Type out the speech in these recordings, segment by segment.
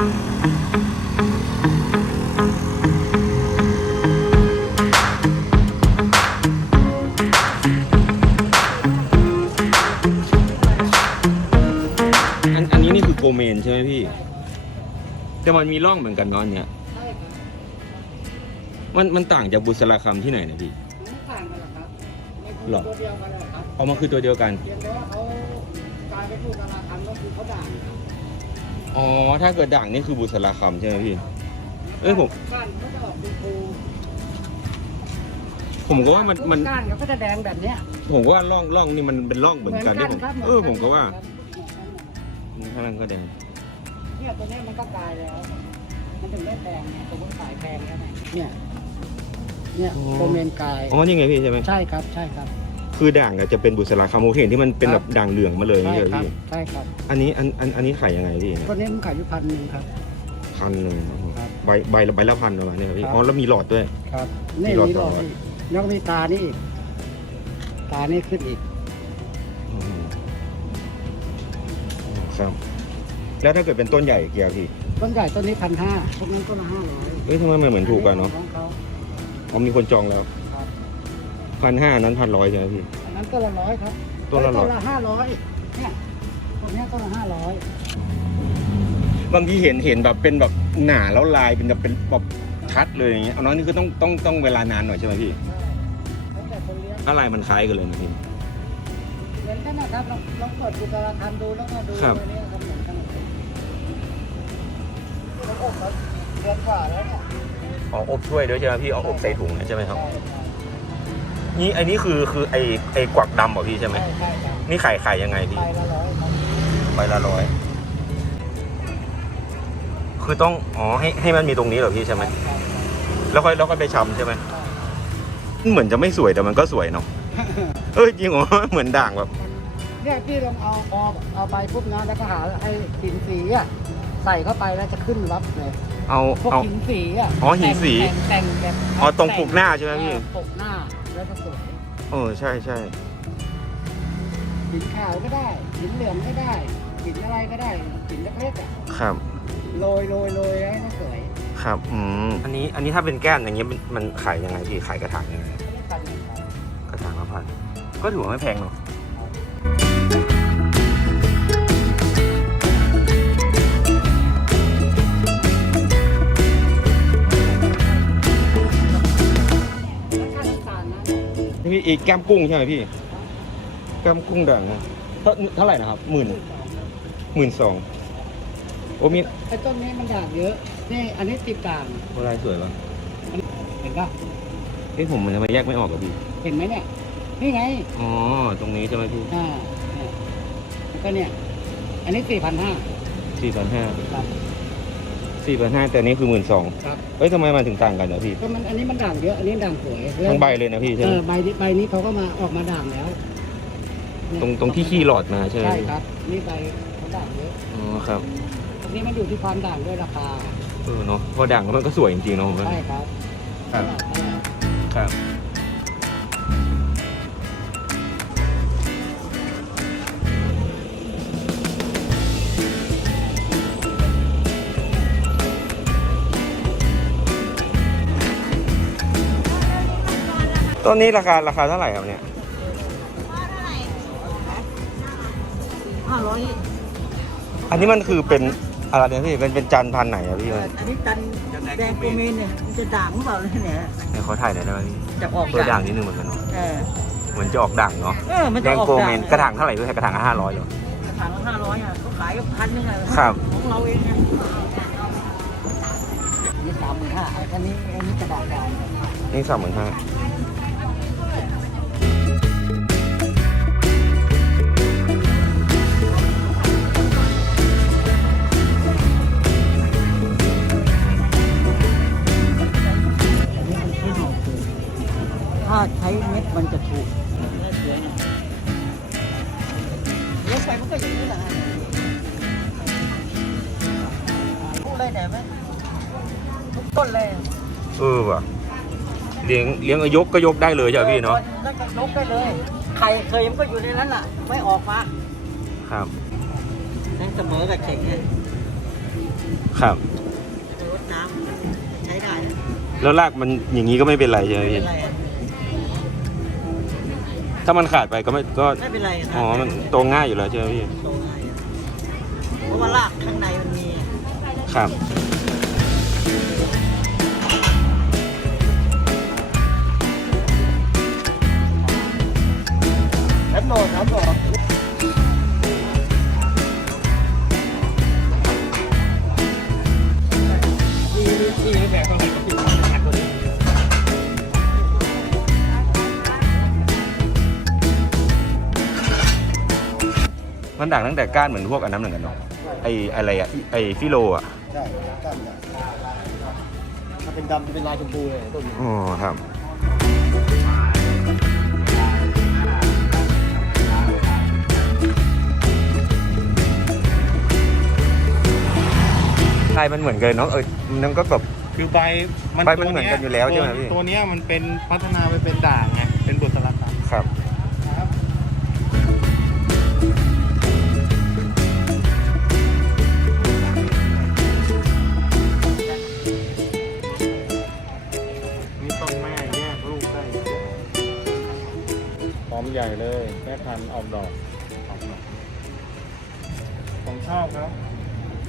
อันอันนี้นี่คือโกเมนใช่ไหมพี่ แต่มันมีร่องเหมือนกันเนาะอันเนี่ยใช่ครับมันมันต่างจากบุษราคำที่ไหนนะพี่ ไม่ต่างกันหรอกครับไม่คือหรอตัวเดียวกันเลยครับเอามาคือตัวเดียวกัน เพียงแต่ว่าเขาการไปพูดการทำก็คือเขาด่าง อ๋อ ถ้าเกิดด่างนี่คือบุษราคำใช่ไหมพี่ เอ้ยผม ก้านเขาจะออกเป็นภูผมก็ว่ามันมัน ก้านเขาก็จะแดงแบบเนี้ยผมว่าร่องร่องนี่มันเป็นร่องเหมือนกันที่ผมครับเออผมก็ว่าเหมือนกันข้างล่างก็แดงเนี่ยตัวเนี้ยมันก็กลายแล้ว มันถึงได้แดงเนี่ยตัวมันขายแพงแล้วเนี่ยเนี่ยเนี่ยโคเมนกายอ๋อนี่ไงพี่ใช่ไหมใช่ครับใช่ครับ คือด่างอะจะเป็นบุษราคำผมเห็นที่มันเป็นคแบรับบด่างเหลืองมาเลยใช่นี่เหรอครับ พี่ใช่ครับ อันนี้อันอันอันนี้ขายยังไงพี่ตัวนี้มันขายอยู่พันหนึ่งครับ พันหนึ่งครับใบใบละใบละพันประมาณนี้ครับพี่ครับ อ๋อแล้วมีหลอดด้วย ครับ นี่ที่เรานี่หลอดต่อ นี่แล้วก็มีตานี่อีกตานี่ขึ้นอีก อืมครับ แล้วถ้าเกิดเป็นต้นใหญ่เกียร์พี่ต้นใหญ่ต้นนี้พันห้าพวกนั้นต้นละห้าร้อยเอ้ยทำไมมันเหมือนถูกกันเนาะของเขา อ๋อมีคนจองแล้วครับ พันห้านั้นพันร้อยใช่ไหมพี่อั นนั้นต้นละร้อยครับต้นละร้อยต้นละห้าร้อยเนี่ยต้นเนี้ยต้นละห้าร้อยบางทีเห็นเห็นแบบเป็นแบบหนาแล้วลายเป็นแบบเป็นแบบชัดเลยอย่างเงี้ยเอาน้อยนี่คือต้องต้องต้องเวลานานหน่อยใช่ไหมพี่แล้วแต่คนเลี้ยงแล้วลายมันคล้ายกันเลยนะพี่ เหมือนกันนะครับลองลองเปิดดูตารางทำดูแล้วก็ดูครับ ตัวเนี้ยครับเหมือนกันเขาอบมาเดือนกว่าแล้วเนี่ยอ๋ออบช่วยด้วยใช่ไหมพี่เอาอบใส่ถุงใช่ไหมครับ ใช่ นี่ไอ้นี่คือคือไอ้ไอ้กวักดำเหรอพี่ใช่ไหม ใช่ใช่ครับนี่ขายขายยังไงพี่ ใบละร้อยครับใบละร้อย คือต้อง อ๋อ ให้ให้มันมีตรงนี้เหรอพี่ใช่ไหม แล้วค่อยแล้วค่อยไปชำใช่ไหม เหมือนจะไม่สวยแต่มันก็สวยเนาะ เอ้ยจริงเหรอ เหมือนด่างแบบ เนี่ยพี่ลองเอาพอเอาใบปุ๊บนะแล้วก็หาไอ้หินสีอะใส่เข้าไปแล้วจะขึ้นรับเลยเอาพวกเอา หินสีอะอ๋อหินสี แต่งแต่งแบบอ๋อตรงปลูกหน้าใช่ไหมพี่ เออปลูกหน้า แล้วก็สวยเออใช่ใช่หินขาวก็ได้หินเหลืองก็ได้หินอะไรก็ได้หินเล็กๆอะครับโรยโรยโรยแล้วก็สวยครับอืมอันนี้อันนี้ถ้าเป็นแก้มอย่างเงี้ยมันมันขายยังไงพี่ขายกระถางยังไงไม่ได้กันอย่างไรกระถางละพันก็ถือว่าไม่แพงเนาะ พี่อีกแก้มกุ้งใช่ไหมพี่ แก้มกุ้งด่างนะเท่าเท่าไหร่นะครับหมื่นหมื่นสองโอ้มีไอ้ต้นนี้มันด่างเยอะ นี่อันนี้ติดด่างโบราณสวยป่ะเห็นปะเอ้ยผมมันทำไมแยกไม่ออกกับพี่ เห็นไหมเนี่ย นี่ไง อ๋อ ตรงนี้ใช่ไหมพี่ อ่าเนี่ยแล้วก็เนี่ย อันนี้สี่พันห้าสี่พันห้าครับ สี่พันห้าแต่อันนี้คือหมื่นสองครับ เอ้ยทำไมมันถึงต่างกันเหรอพี่ก็มันอันนี้มันด่างเยอะ อันนี้ด่างสวยทั้งใบเลยนะพี่ใช่เอไหมอใบนี้ใบนี้เขาก็มาออกมาด่างแล้วเนี่ยตรงตรงที่ขี้หลอดมาใช่ไหมใช่พี่ครับ นี่ใบเขาด่างเยอะอ๋อครับตรงนี้มันอยู่ที่ความด่างด้วยราคาเออเนาะพอด่างแล้วมันก็สวยจริงๆเนาะผมว่าใช่ครับ ครับ ครับ ต้นนี้ราคาราคาเท่าไหร่ครับเนี่ยห้าร้อยอันนี้มันคือเป็นอะไรเนี่ยพี่เป็นเป็นจันทร์พันธุ์ไหนอะพี่มันอันนี้จันแดงโกเมนเนี่ยมันจะด่างหรือเปล่าเนี่ยเดี๋ยวเขาถ่ายหน่อยได้ไหมพี่จะออกตัวด่างนิดนึงเหมือนกันเนาะเออเหมือนจะออกด่างเนาะเออมันแดจะงออกโกด่างเมนกระถางเท่าไหร่ด้วยกระถางห้าร้อยเหรอกระถางละห้าร้อยอะเขาขายพันหนึงอะครับของเราเองเนี่ยอันนี้สามหมื่นห้าอันนี้อันนี้กระดาษด่างนี่สามหมื่นห้า เม็ดมันจะถูกสวยหน่อยเลี้ยงไปมันก็อย่างนี้แหละพูดเลยไหนไหมทุกต้นเลยเออว่ะเลี้ยงเลี้ยงยกก็ยกได้เลยใช่ไหมพี่เนาะแล้วก็ยกได้เลยไข่เคยมันก็อยู่ในนั้นอะ ไม่ออกมาครับนั่นเสมอกับเข่งเนี่ยครับจะรดน้ำใช้ได้อะแล้วรากมันอย่างนี้ก็ไม่เป็นไรใช่ไหมไม่เป็พี่นไรอะ ถ้ามันขาดไปก็ไม่ก็ไม่เป็นไระอ๋อมันโตง่ายอยู่แล้วใช่ไหมพี่โตง่ายอะเพราะว่ารากข้างในมันมีครับแอปโหลดครับผม มันด่างตั้งแต่ก้านเหมือนพวกอันนั้นเหมือนกันเนาะไออะไรอะไอฟิโลอะใช่ก้านใหญ่ถ้าเป็นดำจะเป็นลายชมพูเลยต้นนี้อ๋อครับลายมันเหมือนกันเนาะเออมันก็แบบ คือใบใบมันเหมือนกันอยู่แล้วใช่ไหมตัวพี่ ตัวเนี้ยมันเป็นพัฒนาไปเป็นด่างไง อมใหญ่เลยแม่พันธุ์ออกดอกออกดอกผมชอบครับ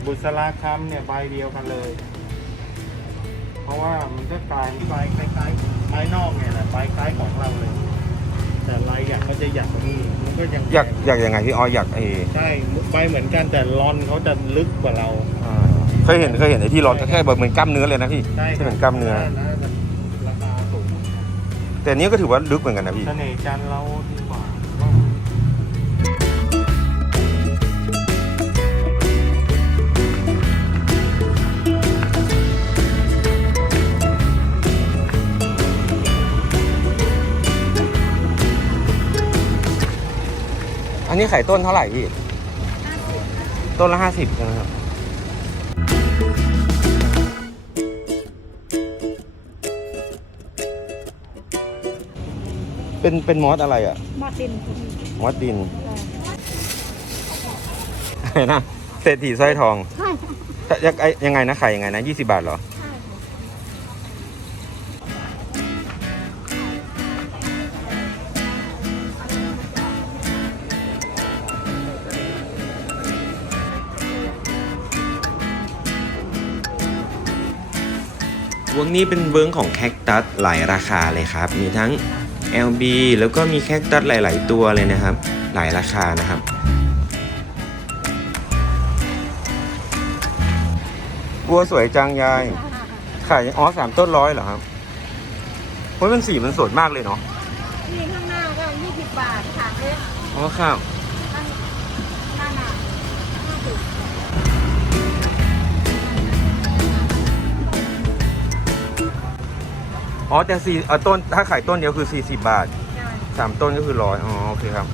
บุษราคำเนี่ยใบเดียวกันเลย เพราะว่ามันก็กลายใบคล้ายๆไม้นอกเนี่ยแหละใบคล้ายของเราเลย แต่ลายอยากเขาจะอยากกว่านี้มันก็ยังอยากอยากยังไงพี่อ๋ออยากไอใช่ใบเหมือนกันแต่รอนเขาจะลึกกว่าเรา อ่าเคยเห็นเคยเห็นไอที่ร้อนแค่แบบเหมือนกล้ามเนื้อเลยนะพี่ใช่ที่เหมือนกล้ามเนื้อราคาสูง แต่อันนี้ก็ถือว่าลึกเหมือนกันนะพี่ เสน่ห์จันทร์เราดีกว่า อันนี้ไข่ต้นเท่าไหร่พี่ ต้นละห้าสิบใช่ไหมครับ เป็นเป็นมอสอะไรอะ มาตินมอสดินอะไรนะเศรษฐีสร้อยทองใช่แต่ยังไงยังไงนะไข่ยังไงนะยี่สิบาทเหรอ วงนี้เป็นเวิร์งของแคคตัสหลายราคาเลยครับ มีทั้ง LB แล้วก็มีแคคตัสหลาย ๆ ตัวเลยนะครับ หลายราคานะครับ บัวสวยจังยายขายอ๋อสามต้นร้อยเหรอครับเพราะมันสีมันสวยมากเลยเนาะนี่ข้างหน้าก็ยี่สิบบาทค่ะเล็กอ๋อครับ อ๋อแต่สี่เอ่อต้นถ้าขายต้นเดียวคือ 40 บาทใช่สามต้นก็คือร้อยอ๋อโอเคครับ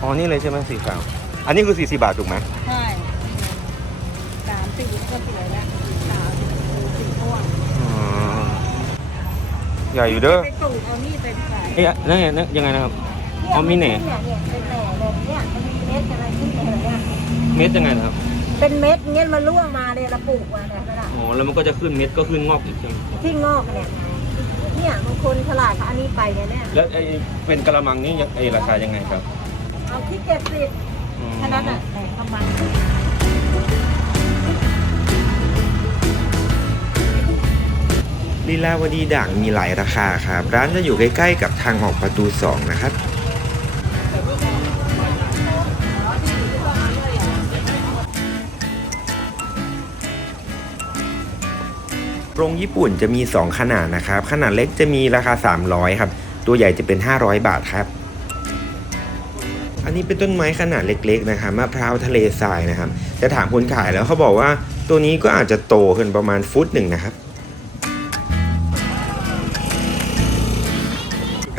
อ๋อนี่เลยใช่ไหมสีขาวอันนี้คือ 40 บาทถูกไหมใช่สามสี่ก็สวยแล้วสามสี่ม่วงอ๋อใหญ่อยู่เด้อไปปลูกเอานี่เป็นสายเอ๊ะนั่นไงนั่นยังไงนะครับ อ๋อมีแหน่ เนี่ยเนี่ยเป็นแหน่เลยเนี่ยมันมีเม็ดอะไรที่แหน่เนี่ยเม็ดยังไงนะครับเป็นเม็ดเงี้ยมันร่วงมาเลยเราปลูกมาเนี่ยนะอ๋อแล้วมันก็จะขึ้นเม็ดก็ขึ้นงอกอีกใช่ไหมที่งอกเนี่ย เนี่ยบางคนฉลาดเขาอันนี้ไปเนี่ยเนี่ยแล้วไอ้เป็นกระมังนี่ยังไอ้ราคายังไงครับเอาที่เจ็ดสิบอ๋อแค่นั้นอะแต่ประมาณลีลาวดีด่างมีหลายราคาครับ ร้านจะอยู่ใกล้ๆกับทางออกประตู 2 นะครับ โรงญี่ปุ่นจะมี 2 ขนาดนะครับ ขนาดเล็กจะมีราคา 300 ครับ ตัวใหญ่จะเป็น 500 บาทครับ อันนี้เป็นต้นไม้ขนาดเล็กๆนะครับมะพร้าวทะเลทรายนะครับ จะถามคนขายแล้วเขาบอกว่าตัวนี้ก็อาจจะโตขึ้นประมาณฟุตหนึ่งนะครับ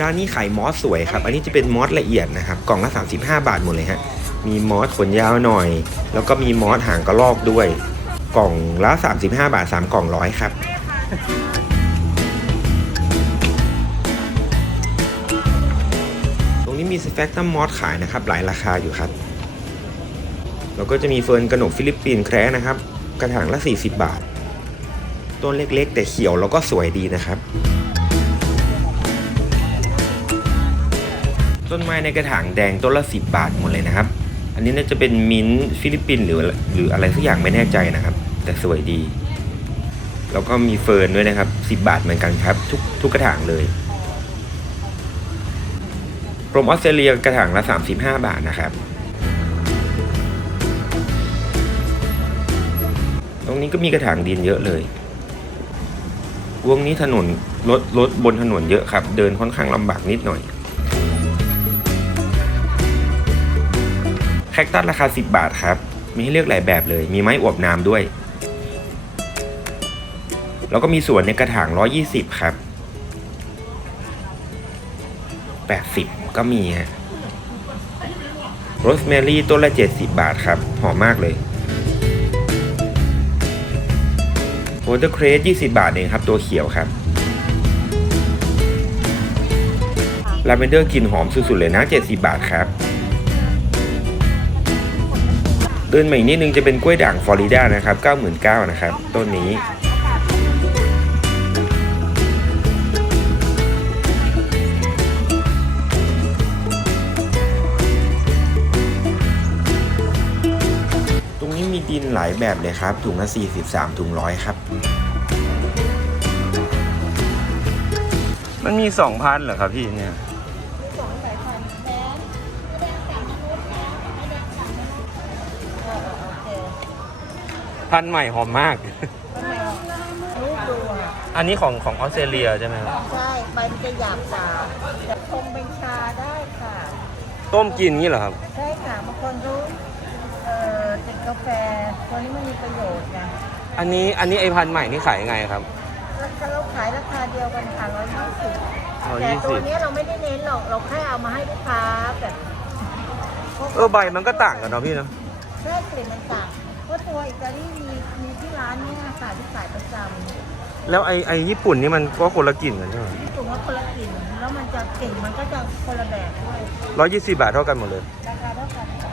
ร้านนี้ขายมอสสวยครับ อันนี้จะเป็นมอสละเอียดนะครับ กล่องละ35 บาทหมดเลยฮะ มีมอสขนยาวหน่อย แล้วก็มีมอสหางกระรอกด้วย กล่องละ 35 บาท 3 กล่องร้อยครับ ตรงนี้มีสเปกตัมมอสขายนะครับ หลายราคาอยู่ครับ แล้วก็จะมีเฟิร์นกระหนกฟิลิปปินส์แคระนะครับ กระถางละ 40 บาท ต้นเล็กๆ แต่เขียวแล้วก็สวยดีนะครับต้นไม้ในกระถางแดงต้นละ 10 บาทหมดเลยนะครับ อันนี้น่าจะเป็นมิ้นท์ฟิลิปปินส์หรือหรืออะไรสักอย่างไม่แน่ใจนะครับ แต่สวยดี แล้วก็มีเฟิร์นด้วยนะครับ 10 บาทเหมือนกันครับ ทุกทุกกระถางเลยกรมออสเตรเลียกระถางละ 35 บาทนะครับ ตรงนี้ก็มีกระถางดินเยอะเลยวงนี้ถนนรถรถบนถนนเยอะครับ เดินค่อนข้างลำบากนิดหน่อย แคคตัสราคา 10 บาทครับ มีให้เลือกหลายแบบเลย มีไม้อวบน้ำด้วย แล้วก็มีสวนในกระถาง 120 ครับ 80 ก็มีฮะโรสแมรี่ต้นละ 70 บาทครับ หอมมากเลยวอเตอร์เครส20 บาทเองครับ ตัวเขียวครับลาเวนเดอร์กลิ่นหอมสุดๆเลยนะ 70 บาทครับ เดินมาอีกนิดนึงจะเป็นกล้วยด่างฟลอริดานะครับ99,000นะครับต้นนี้ตรงนี้มีดินหลายแบบเลยครับ ถุงละ 43 ถุงร้อยครับ มันมีสองพันเหรอครับพี่เนี่ย พันธุ์ใหม่หอมมากรูปดูอะอันนี้ของของออสเตรเลียใช่ไหมครับใช่ใบมันจะหยาบกว่าจะชงเป็นชาได้ค่ะ ต้มกินงี้เหรอครับ ใช่ค่ะบางคนรู้เอ่อติดกาแฟ ตัวนี้มันมีประโยชน์นะอันนี้อันนี้ไอพันธุ์ใหม่นี่ขายยังไงครับราคาเราขายราคาเดียวกันค่ะร้อยยี่สิบ120 แต่ตัวเนี้ยเราไม่ได้เน้นหรอก เราแค่เอามาให้ลูกค้าแบบเออใบมันก็ต่างกันเนาะพี่เนาะแค่กลิ่นมันต่าง เพราะตัวอิตาลีมีมีที่ร้านเนี่ยค่ะที่ขายประจแล้วไอไอญี่ปุ่นนี่มันก็คนละกลิ่นกันใช่ไหมำที่ถุงว่าคนละกลิ่นแล้วมันจะกลิ่นมันก็จะคนละแบบด้วยร้อยยี่สิบาทเท่ากันหมดเลย ราคาเท่ากันค่ะ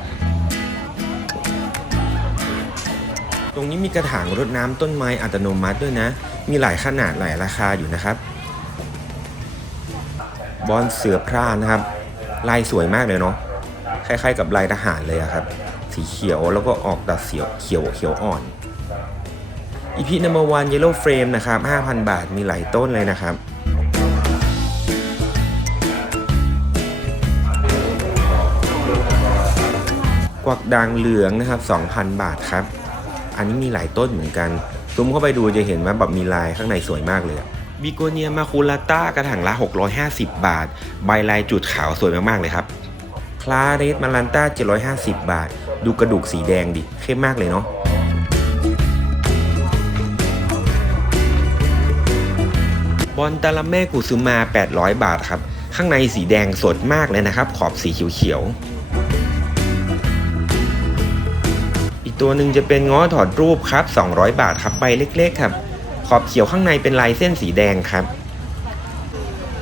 ตรงนี้มีกระถางรดน้ำต้นไม้อัตโนมัติด้วยนะ มีหลายขนาดหลายราคาอยู่นะครับ บอลเสือพร่านะครับ ลายสวยมากเลยเนาะ คล้ายๆกับลายทหารเลยอะครับ สีเขียวแล้วก็ออกตัดเสียวเขียวเขียวอ่อนอีพีนัมเบอร์วันเยลโล่เฟรมนะครับ 5,000 บาทมีหลายต้นเลยนะครับกวักด่างเหลืองนะครับ 2,000 บาทครับ อันนี้มีหลายต้นเหมือนกันซูมเข้าไปดูจะเห็นว่าแบบมีลายข้างในสวยมากเลยบิโกเนียมาคูลาต้ากระถางละ 650 บาท ใบลายจุดขาวสวยมากๆเลยครับ คลาเรสมาลันต้า 750 บาท ดูกระดูกสีแดงดิ เข้มมากเลยเนาะบอลตาลาเม่กุซุมา 800 บาทครับ ข้างในสีแดงสดมากเลยนะครับ ขอบสีเขียวๆ อีกตัวหนึ่งจะเป็นง้อถอดรูปครับ 200 บาทครับใบเล็ก ๆ ครับ ขอบเขียวข้างในเป็นลายเส้นสีแดงครับ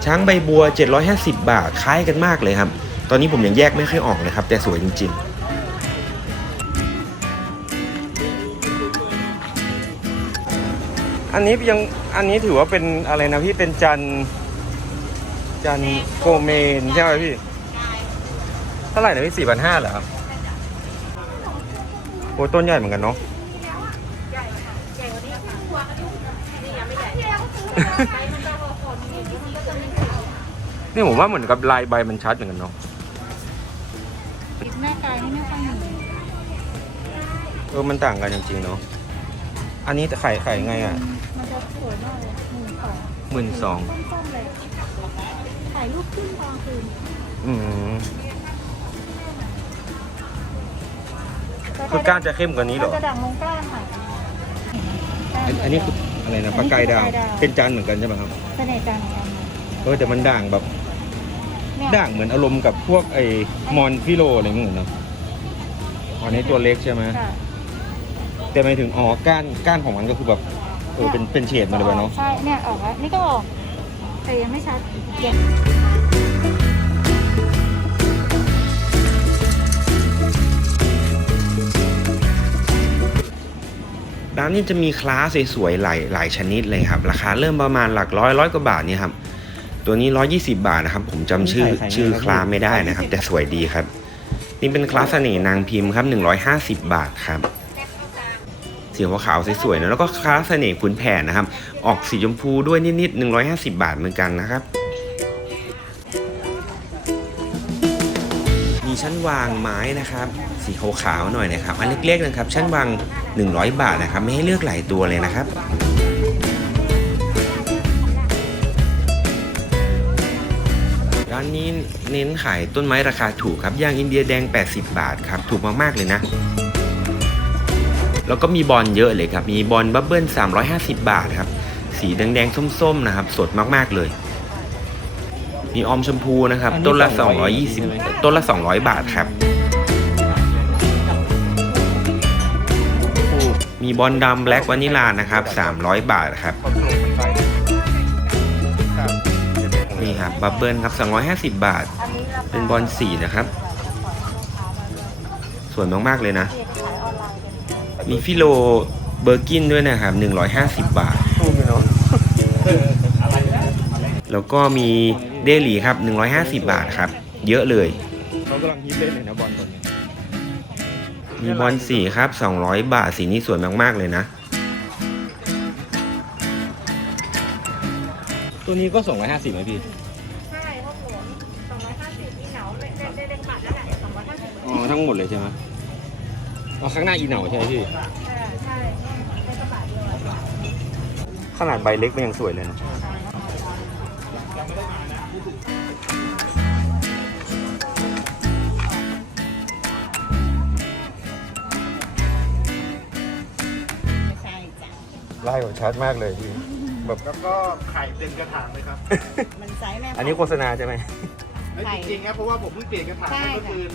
ช้างใบบัว 750 บาทคล้ายกันมากเลยครับ ตอนนี้ผมยังแยกไม่ค่อยออกเลยครับ แต่สวยจริง อันนี้ยังอันนี้ถือว่าเป็นอะไรนะพี่เป็นจันจันโกเมนใช่ไหมพี่เท่าไหร่นะพี่สี่พันห้าเหรอครับโอ้ต้นใหญ่เหมือนกันเนาะนี่ผมว่าเหมือนกับลายใบมันชัดเหมือนกันเนาะหน้ากายนี่ไม่ค่อยมีเออมันต่างกันจริงๆเนาะอันนี้ไขายขายไงอะ สวยมากเลยหมื่นสองหมื่นสองส้มๆเลยถ่ายรูปขึ้นตอนคืนอืมคือก้านจะเข้มกว่านี้เหรอมันจะด่างลงก้านค่ะอันอันนี้คืออะไรนะปลากายดาวปลากายดาว เป็นจานเหมือนกันใช่ไหมครับเสน่ห์จันทร์เหมือนกันเออแต่มันด่างแบบ เนี่ยด่างเหมือนอารมณ์กับพวกไอ้มอนฟิโลอะไรเงี้ยเนาะอันนี้ตัวเล็กใช่ไหมค่ะแต่หมายถึงอ๋อก้านก้านของมันก็คือแบบ เออเป็นเป็นเฉดมาเลยวะเนาะ ใช่ เนี่ยออกแล้ว นี่ก็ออกแต่ยังไม่ชัดยังๆร้านนี้จะมีคลาสสวยๆหลายหลายชนิดเลยครับ ราคาเริ่มประมาณหลักร้อยร้อยกว่าบาทเนี่ยครับ ตัวนี้120บาทนะครับ ผมจำชื่อชื่อคลาสไม่ได้นะครับ แต่สวยดีครับ นี่เป็นคลาสเสน่ห์นางพิมพ์ครับ150บาทครับ สีขาวๆสวยๆนะแล้วก็คลาสเสน่ห์ขุนแผนนะครับ ออกสีชมพูด้วยนิดๆ150 บาทเหมือนกันนะครับมีชั้นวางไม้นะครับ สีขาวๆหน่อยนะครับ อันเล็กๆนะครับ ชั้นวาง 100 บาทนะครับ ไม่ให้เลือกหลายตัวเลยนะครับ ร้านนี้เน้นขายต้นไม้ราคาถูกครับ ย่างอินเดียแดง 80 บาทครับ ถูกมากๆเลยนะ แล้วก็มีบอลเยอะเลยครับ มีบอลบับเบิ้ล350 บาทครับ สีแดงๆ ส้มๆ นะครับ สดมากๆ เลย มีออมชมพูนะครับ ต้นละ 220 ต้นละ 200 บาทครับ มีบอลดำแบล็กวานิลานะครับ 300 บาทครับ นี่ครับ บับเบิ้ลครับ 250 บาทอันนี้ราคาเป็นบอลสีนะครับ สวยมากๆ เลยนะ มีฟิโลเบอร์กินด้วยนะครับ 150 บาท แล้วก็มีเดลีครับ 150 บาทครับ เยอะเลยเรากำลังฮิตเล่นเลยนะบอลตัวนี้มีบอลสีครับ 200 บาท สีนี้สวยมาก ๆ เลยนะ ตัวนี้ก็ 250ไหมพี่ใช่พวกหลวงสองร้อยห้าสิบอีเหนาเล่นเล่นเล่นบัตรนั่นแหละสองร้อยห้าสิบอ๋อทั้งหมดเลยใช่ไหม อ๋อข้างหน้าอีเหนาใช่ไหมพี่ใช่ใช่เป็นกระบะเดียวอะขนาดใบเล็กมันยังสวยเลยนะใช่จ้ะไล่ผมชัดมากเลยพี่แบบแล้วก็ไข่เต็มกระถางเลยครับ มันไซส์แม่อันนี้โฆษณาใช่ไหมไอ้จริงๆนะเพราะว่าผมเพิ่งเปลี่ยนกระถางใช่ให้ค่ะเมื่อคืน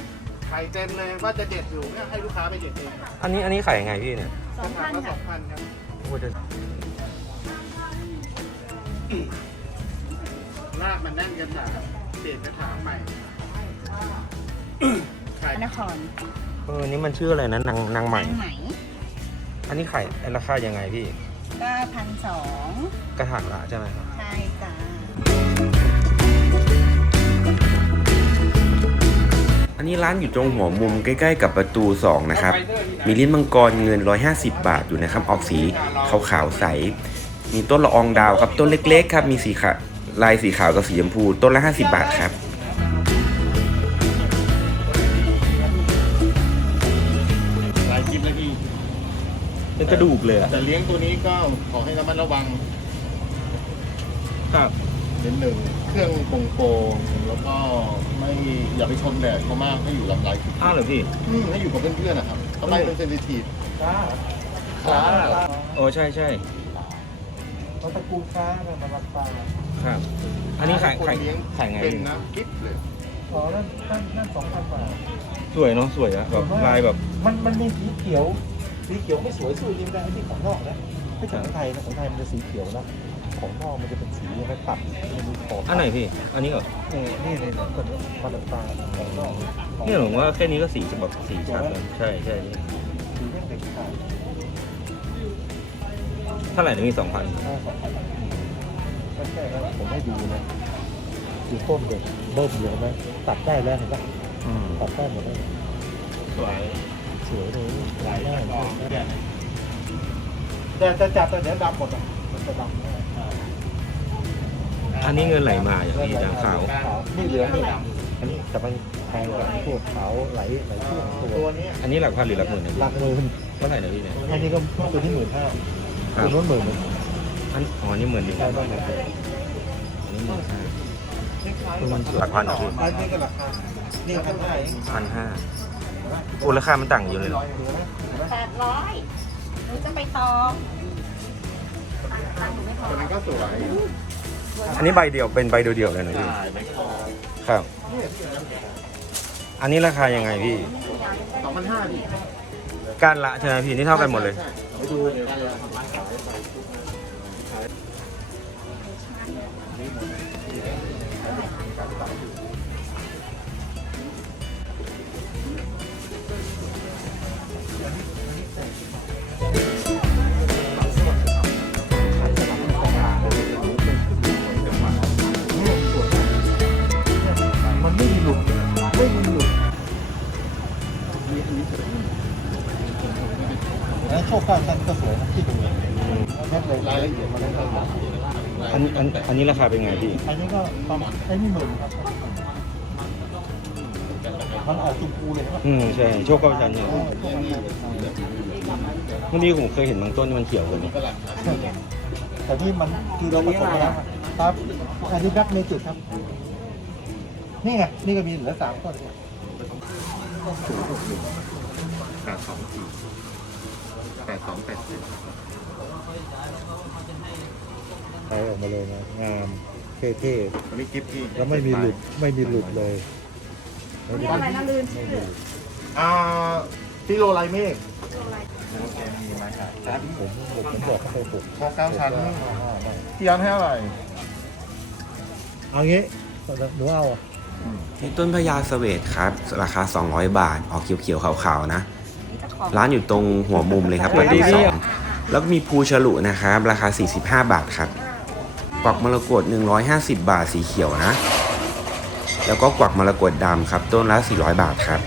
ไข่เต็มเลยว่าจะเด็ดอยู่เนี่ยให้ลูกค้าไปเด็ดเองอันนี้อันนี้ขายยังไงพี่เนี่ยสองพันกระถางละสค่ะองพันครับโอ้จะลากมันแน่นกระถางเปลี่ยนกระถางใหม่ไข่พระนครเออนี่มันชื่ออะไรนะนางนางใหม่นางไหมอันนี้ขายราคายังไงพี่ ก็พันสองกระถางละใช่ไหมครับ อันนี้ร้านอยู่ตรงหัวมุมใกล้ๆกับประตู 2 นะครับ มีลิ้นมังกรเงิน 150 บาทอยู่นะครับ ออกสีขาวๆใส มีต้นละอองดาวครับ ต้นเล็กๆครับ มีสีขาวลายสีขาวกับสีชมพู ต้นละ 50 บาทครับหลายคลิปแล้วพี่เป็นกระดูกเลยอะแต่เลี้ยงตัวนี้ก็ขอให้ระมัดระวังครับเป็นหนึ่งเครื่องโป่งโปงๆแล้วก็ ไม่อย่าไปชนแดดเขามากให้อยู่ลำไรอ้าวเหรอพี่อืมให้อยู่กับเพื่อนๆนะครับทำไมเป็นเซนซิทีฟค้าโอ้ใช่ใช่เขาตระกูลค้าเนี่ยมันรับตาครับ อันนี้ขายคนขายเลี้ยงขายไงเป็นพี่นะกิ๊บเลยอ๋อนั่นนั่นนั่นสองพันบาทสวยเนาะสวยอะแบบลายแบบ มันมันมีสีเขียว สีเขียวไม่สวยสู้ยิงได้ที่ของนอกนะไม่ใช่ของไทยนะของไทยมันจะสีเขียวนะ ของนอกมันจะเป็นสียังไงตัดมันมีขอบอันไหนพี่ อันนี้เหรอ เออนี่เลยนะคนมาลำตาของนอกเนี่ยผมว่าแค่นี้ก็สีจะแบบสีชัดแล้วใช่ใช่สีเรื่องเด็กขาดเท่าไหร่นะมีสองพันห้าสองพันก็แค่นั้นผมให้ดูนะดูต้นเด็กเบิ่มเลยนะตัดได้แล้วเห็นปะตัดได้หมดเลยสวยสวยเลยลายได้แต่จะจับแต่เดี๋ยวดำหมดอะมันจะดำได้ อันนี้เงินไหลมาอย่างพี่จางขาวนี่เหลืองนี่อันนี้แต่มันแพงกว่าพวกขาวไหลไหลช่วงตัวตัวนี้อันนี้หลักพันหรือหลักหมื่นนะหลักหมื่นเท่าไหร่นะพี่เนี่ยอันนี้ก็ตัวที่หมื่นห้าครับตัวนู้นหมื่นหนึ่งอันอ๋อนี่หมื่นหนึ่งได้บ้างไหมอันนี้หมื่นห้าหลักพันเหรอพี่อันนี้ก็ราคานี่พันห้าเองพันห้าโอ้ราคามันต่างอยู่เลยเหรอแปดร้อยหนูจะไปต่อตังค์หนูไม่พอตัวนี้ก็สวย อันนี้ใบเดียวเป็นใบเดียวๆเลยนะพี่ใช่ไม่พอครับ อันนี้ราคายังไงพี่สองพันห้าดิก้านละใช่ไหมพี่นี่เท่ากันหมดเลยใช่ไปดูเดี๋ยวได้เลย นอันอันนี้ราคาเป็นไงพี่ อันนี้ก็ประมาณไอ้นี่หมื่นครับมันออกชมพูเลยครับอืมใช่โชคก็ชันอยู่บางทีผมเคยเห็นบางต้นที่มันเขียวกว่านี้แต่ที่มันคือเราผสมกันแล้วครับอันนี้แบ็คเมจิกครับ นี่ไงนี่ก็มีเหลือสามต้นเนี่ยแปดสองสี่แปดสองแปดสี่ ใช้ออกมาเลยนะงามเท่อันนี้กิฟที่ๆแล้วไม่มีหลุดไม่มีหลุดเลยนี่อะไรนะลืมชื่ออ่าฟิโลไลเมฆผมผมบอกเขาไปปลูกพอเก้าชั้นห้าห้าไม่พี่ยันให้อะไรเอางี้หนูเอาอะมีต้นพญาเสวตครับ ราคา 200 บาท ออกเขียวๆขาวๆนะนี่เจ้าของร้านอยู่ตรงหัวมุมเลยครับประตูสอง แล้วก็มีภูฉลุนะครับ ราคา 45 บาทครับ กวักมรกต150 บาทสีเขียวนะ แล้วก็กวักมรกตดำครับ ต้นละ 400 บาทครับ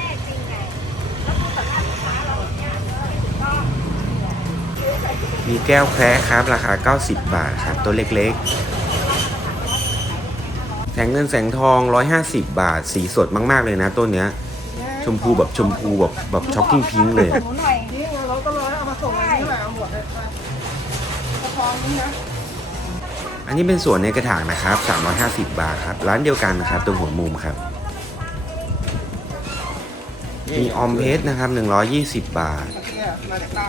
มีแก้วแคระครับ ราคา 90 บาทครับ ตัวเล็กๆ แสงเงินแสงทอง 150 บาท สีสดมาก ๆ เลยนะต้นเนี้ย ชมพูแบบชมพูแบบแบบช็อกกิ้งพิงเลยนี่เราก็รอให้เอามาส่งนนี้แหละเอาหมดเลยไปกระพองนี้นะ อันนี้เป็นสวนในกระถางนะครับ 350 บาทครับ ร้านเดียวกันนะครับ ตรงหัวมุมครับ มีออมเพชรนะครับ 120 บาท เนี่ยมาจากใต้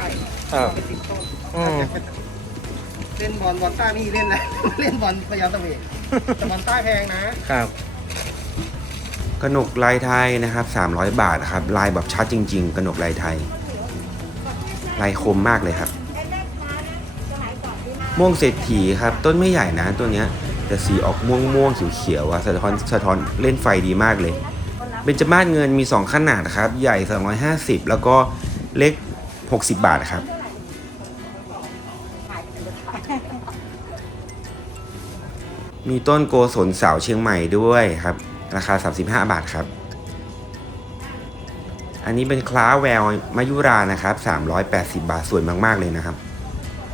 อ้าวไปติดต้นอืม เล่นบอลบอลใต้ไม่มีเล่นนะ เล่นบอลพยาตะเวทแต่บอลใต้แพงนะครับ กระหนกลายไทยนะครับ 300 บาทครับ ลายแบบชัดจริง ๆ กระหนกลายไทย ลายคมมากเลยครับ ม่วงเศรษฐีครับ ต้นไม่ใหญ่นะตัวเนี้ยแต่สีออกม่วงม่วงๆเขียวๆอะสะท้อนสะท้อนเล่นไฟดีมากเลยเบญจมาศเงินมี 2 ขนาดครับ ใหญ่ 250 แล้วก็เล็ก 60 บาทครับ มีต้นโกศลสาวเชียงใหม่ด้วยครับ ราคา 35 บาทครับ อันนี้เป็นคล้าแววมายุรานะครับ 380 บาทสวยมาก ๆ เลยนะครับ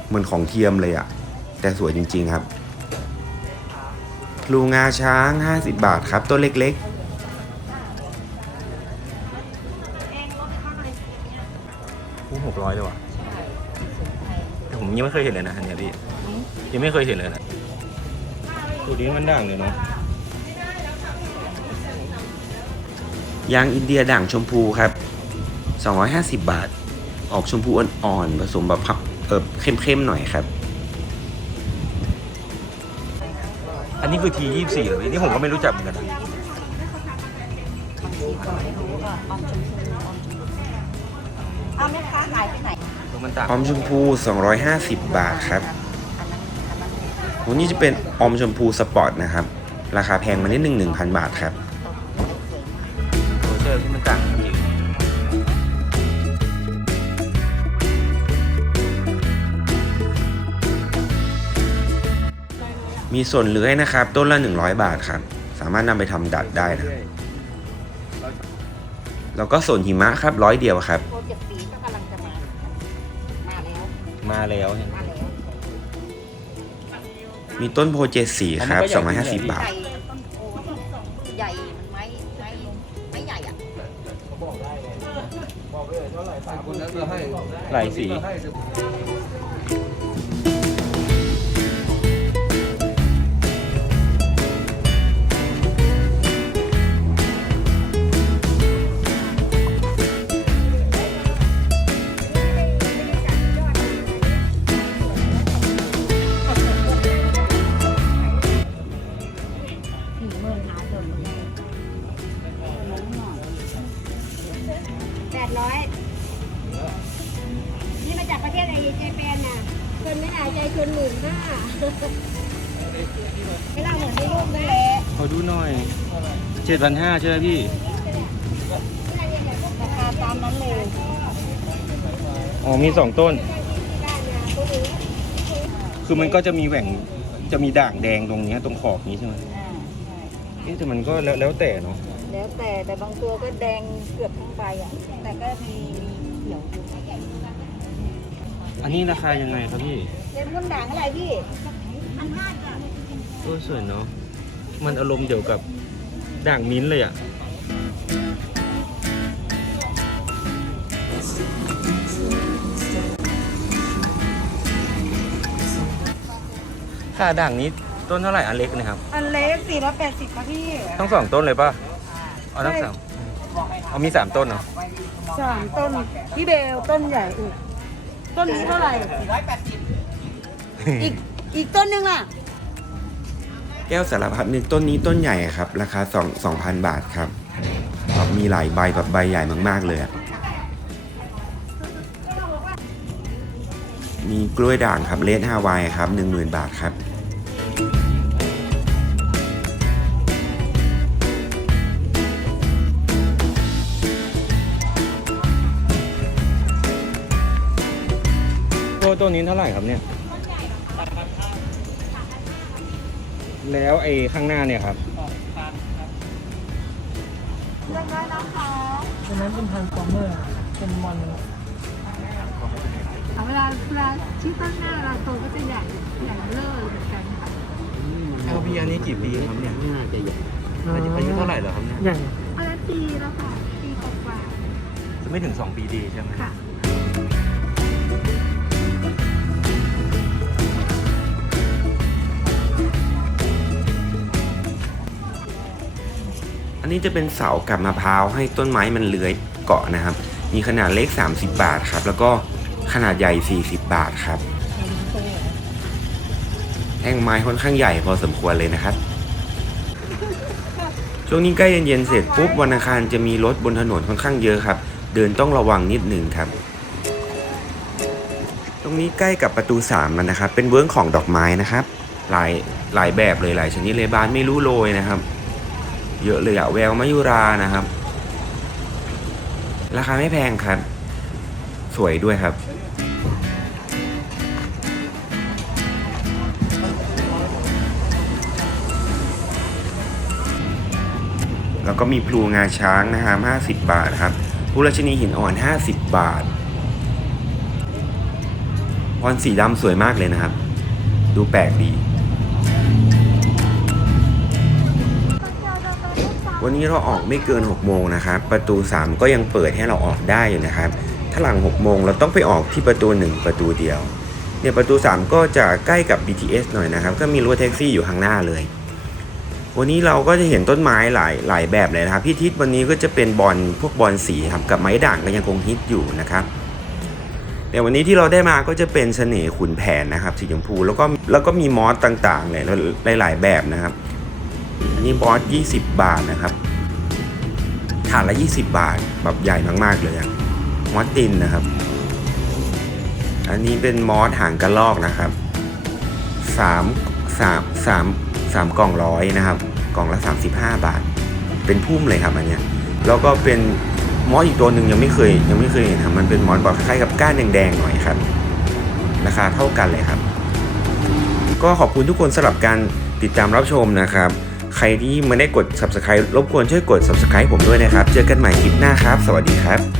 เหมือนของเทียมเลยอะ แต่สวยจริง ๆ ครับพลูงาช้าง 50 บาทครับ ตัวเล็กคู่หกร้อยเลยว่ะแต่ผมยังไม่เคยเห็นเลยนะอันเนี้ยพี่ยังไม่เคยเห็นเลยนะตัวนี้มันด่างเลยเนาะๆยางอินเดียด่างชมพูครับ 250 บาท ออกชมพูอ่อนๆผสมแบบพับเออเข้มๆหน่อยครับ อันนี้คือทียี่สี่เหรอพี่นี่ผมก็ไม่รู้จักเหมือนกันนะเอาแม่ค้าขายไปไหนคือมันต่างออมชมพู 250 บาทครับวันนี้จะเป็นออมชมพูสปอร์ตนะครับ ราคาแพงมานิดนึง1,000 บาทครับโรเจอร์ที่มันต่างกันจริง มีส่วนเลื้อยนะครับ ต้นละ 100 บาทครับ สามารถนำไปทำดัดได้นะแล้วก็ส่วนหิมะครับร้อยเดียวครับ โปรเจกต์สีก็กำลังจะมา มาแล้ว มาแล้วเนี่ยมาแล้วมีต้นโพเจดสีครับอันนี้ก็ใหญ่จริง250 บาใหท ญ่ต้นโพใหญ่มันไม้ไม้ไม้ใหญ่อะหลายสีสี่ห จ็ดพันห้าใช่ไหมพี่ ราคาตามนั้นเลยอ๋อมีสองต้น คือมันก็จะมีแหว่งจะมีด่างแดงตรงเนี้ยตรงขอบนี้ใช่ไหมอ่าเอ๊ะแต่มันก็แล้วแล้วแต่เนาะแล้วแต่แต่บางตัวก็แดงเกือบทั้งใบอะ แต่ก็มีมีเขียวอยู่อันนี้ราคายังไงครับพี่เต็มคนด่างอะไรพี่ อันห้าจ้ะเออสวยเนาะมันอารมณ์เดียวกับ ด่างมิ้นท์เลยอะค่าด่างนี้ต้นเท่าไหร่อันเล็กนะครับ อันเล็กสี่ร้อยแปดสิบค่ะพี่ทั้งสองต้นเลยป่ะเอาทั้งสามเอามีสามต้นเหรอสามต้นพี่เบลต้นใหญ่อีกต้นนี้เท่าไหร่อีกอีกต้นนึงล่ะ แก้วสารพัดนึกต้นนี้ต้นใหญ่ครับ ราคา2 2,000 บาทครับแบบมีหลายใบแบบใบใหญ่มาก ๆ เลยมีกล้วยด่างครับเลดฮาวายครับ 10,000 บาทครับตัวตัวนี้เท่าไหร่ครับเนี่ย แล้วไอ้ข้างหน้าเนี่ยครับฉะนั้นเป็นพันฟอร์เมอร์ เป็นมอนเวลาเวลาที่ต้นหน้าเราโตก็จะใหญ่ใหญ่เลิศเหมือนกันค่ะ LP อันนี้กี่ปีครับเนี่ยน่าจะใหญ่อายุอายุเท่าไหร่เหรอครับเนี่ยอย่างอันนั้นปีแล้วค่ะ ปีกว่าจะไม่ถึง2ปีดีใช่ไหมๆค่ะ อันนี้จะเป็นเสากับมะพร้าวให้ต้นไม้มันเลื้อยเกาะนะครับ มีขนาดเล็ก 30 บาทครับ แล้วก็ขนาดใหญ่ 40 บาทครับแท่งไม้ค่อนข้างใหญ่พอสมควรเลยนะครับ ช่วงนี้ใกล้เย็นๆเสร็จปุ๊บวันอังคารจะมีรถบนถนนค่อนข้างเยอะครับ เดินต้องระวังนิดหนึ่งครับ ตรงนี้ใกล้กับประตู3แล้วนะครับ เป็นเวิร์กของดอกไม้นะครับ หลายหลายแบบเลยหลายชนิดเลยบานไม่รู้โรยนะครับ เยอะเลยอะแววมายุรานะครับ ราคาไม่แพงครับ สวยด้วยครับ แล้วก็มีพลูงาช้างนะครับ 50 บาทครับพลูราชนีหินอ่อน 50 บาทพรสีดำสวยมากเลยนะครับ ดูแปลกดี วันนี้เราออกไม่เกิน 6 โมงนะครับ ประตู 3 ก็ยังเปิดให้เราออกได้อยู่นะครับ ถ้าหลัง 6 โมงเราต้องไปออกที่ประตู 1 ประตูเดียว เนี่ยประตู 3 ก็จะใกล้กับ BTS หน่อยนะครับ ก็มีรถแท็กซี่อยู่ข้างหน้าเลย วันนี้เราก็จะเห็นต้นไม้หลายหลายแบบเลยนะครับพี่ทิศวันนี้ก็จะเป็นบอลพวกบอลสีครับ กับไม้ด่างก็ยังคงฮิตอยู่นะครับแต่วันนี้ที่เราได้มาก็จะเป็นเสน่ห์ขุนแผนนะครับสีชมพูแล้วก็แล้วก็มีมอสต่างๆเลยหลายแบบนะครับ อันนี้บอส20 บาทนะครับถาดละ 20 บาทแบบใหญ่มากๆเลยอะมอสตินนะครับ อันนี้เป็นมอสหางกระลอกนะครับสามสามสามสามกล่องร้อยนะครับ กล่องละ 35 บาท เป็นพุ่มเลยครับอันเนี้ยแล้วก็เป็นมอสอีกตัวหนึ่งยังไม่เคย ยังไม่เคยเห็นครับมันเป็นมอสแบบคล้ายๆกับก้านแดงๆหน่อยครับราคาเท่ากันเลยครับ ก็ขอบคุณทุกคนสำหรับการติดตามรับชมนะครับ ใครที่ไม่ได้กด subscribe รบกวนช่วยกด subscribe ผมด้วยนะครับ เจอกันใหม่คลิปหน้าครับ สวัสดีครับ